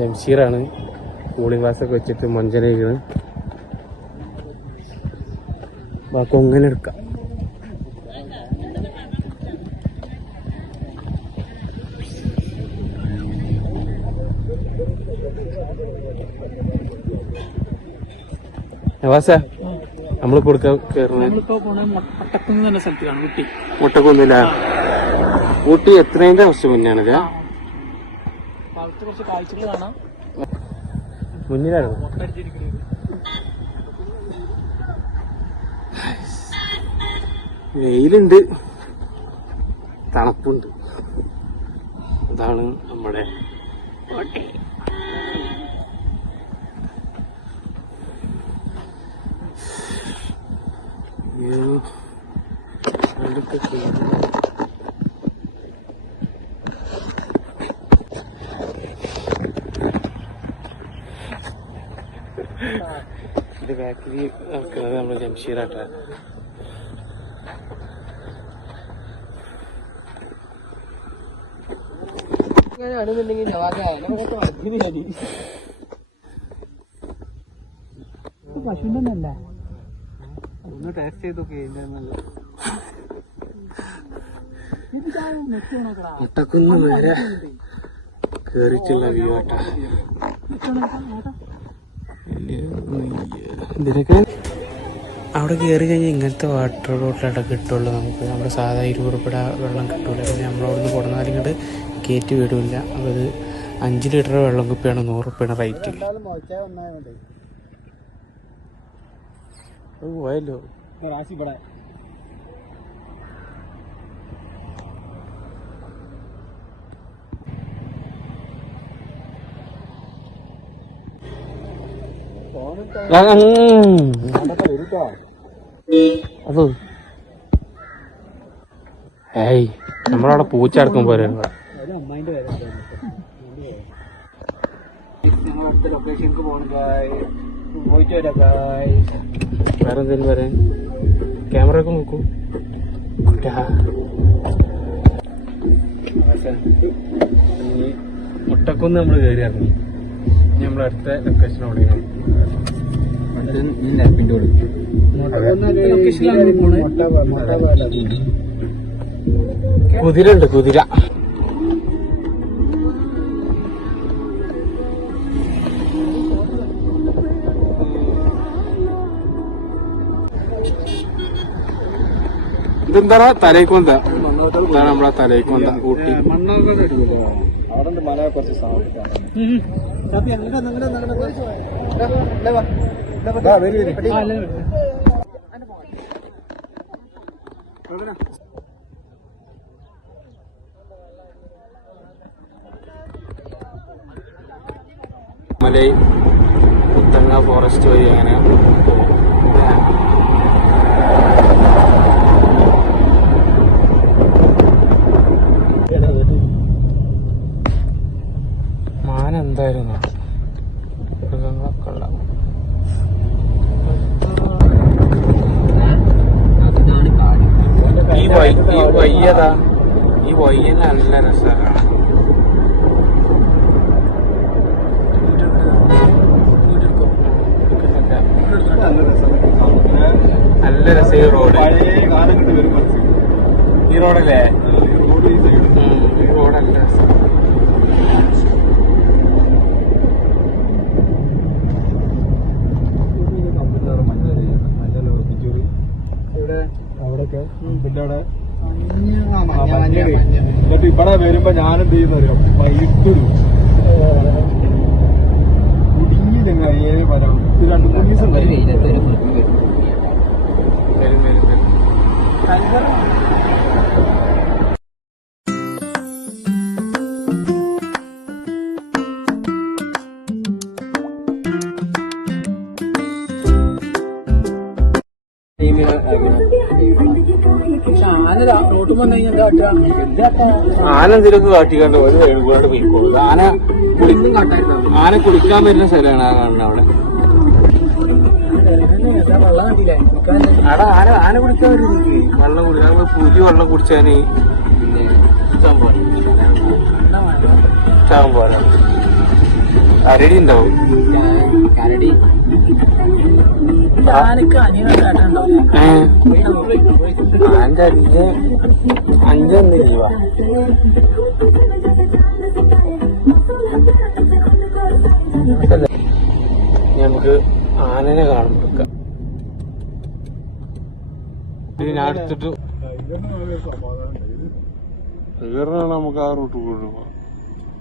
ജംഷീറാണ് cooling ഗ്ലാസ്സൊക്കെ വെച്ചിട്ട് മൊഞ്ചനയിലാണ്. കൊങ്ങനെ എടുക്കാം. നവാസ നമ്മളിപ്പോ മുട്ടക്കുന്നില്ല. ഊട്ടി എത്രേന്റെ വർഷം മുന്നാണിത്? മുന്നിലാണ്. വെയിലുണ്ട്, തണുപ്പുണ്ട്. അതാണ് നമ്മുടെ ഊട്ടി. ഇത് ബാക്കിൽ നടക്കുന്നത് നമ്മുടെ ജംഷീറാട്ടാ. പശുവിന്റെ ഒന്ന് ടേസ്റ്റ് ചെയ്തൊക്കെ മുട്ടക്കുന്ന് വരെ കേറിച്ചുള്ള വ്യൂ ആട്ടാ. ഇതിനൊക്കെ അവിടെ കയറി കഴിഞ്ഞാൽ ഇങ്ങനത്തെ വാട്ടർ ബോട്ടിലൊക്കെ കിട്ടുള്ളൂ. നമുക്ക് നമ്മുടെ സാധാ 20 രൂപയുടെ വെള്ളം കിട്ടൂല. പിന്നെ നമ്മളവിടുന്ന് കൊടുന്നാലും ഇങ്ങോട്ട് കയറ്റി വിടില്ല. അപ്പോൾ അത് 5 ലിറ്റർ വെള്ളം കുപ്പിയാണ് 100 രൂപയുടെ റേറ്റ്. പോയല്ലോ അതോ. ഏയ് നമ്മളവിടെ പൂച്ച അടക്കം പോരാ. വേറെ എന്തെങ്കിലും പറയാൻ? ക്യാമറ ഒക്കെ നോക്കൂ. മുട്ടക്കൊന്ന് നമ്മൾ കയറിയായിരുന്നു. നമ്മൾ അടുത്ത ലൊക്കേഷൻ എവിടെയാണ്? കുതിര ഉണ്ട്, കുതിര. ഇതെന്താ തലേക്കൊന്ത? ഇതാണ് നമ്മളെ തലേക്കൊന്ത. ഊട്ടി മലൈ മുത്തങ്ങ ഫോറസ്റ്റ് വഴി അങ്ങനെ മാന എന്തായിരുന്നു മൃഗങ്ങളൊക്കെ ഉള്ള. ഈ വയ്യതാ, ഈ വയ്യ നല്ല രസമാണ്. നല്ല രസം ഈ റോഡ്. ഈ റോഡല്ലേ? ഈ റോഡ് നല്ല രസം. എന്നിട്ട് ഇവിടെ വരുമ്പോ ഞാനെന്ത് ചെയ്യുന്നറിയോ? വൈകിട്ടൊരു കുടുങ്ങി ചങ്ങായി വരാം. 2-3 ദിവസം ആന എന്തിനൊക്കെ കാട്ടിക്കാണ്ട് ഒരു എഴുപാട് പോയിക്കോളൂ. ആന കുടിക്കാൻ വരുന്ന സ്ഥലമാണ് ആ കാണുന്നത്. അവിടെ ആന കുടിക്കാൻ വരുന്നത് വെള്ളം കുടിക്കാൻ പുതിയ വെള്ളം കുടിച്ചാന് ഇഷ്ടം പോലെ. കരടി ഉണ്ടാവും. ആന്റെ അഞ്ചൊന്നും ലീവാ. നമുക്ക് ആനനെ കാണുമ്പോ ഞാൻ എടുത്തിട്ട് നമുക്ക് ആ റൂട്ട് കൊണ്ടുപോകാം.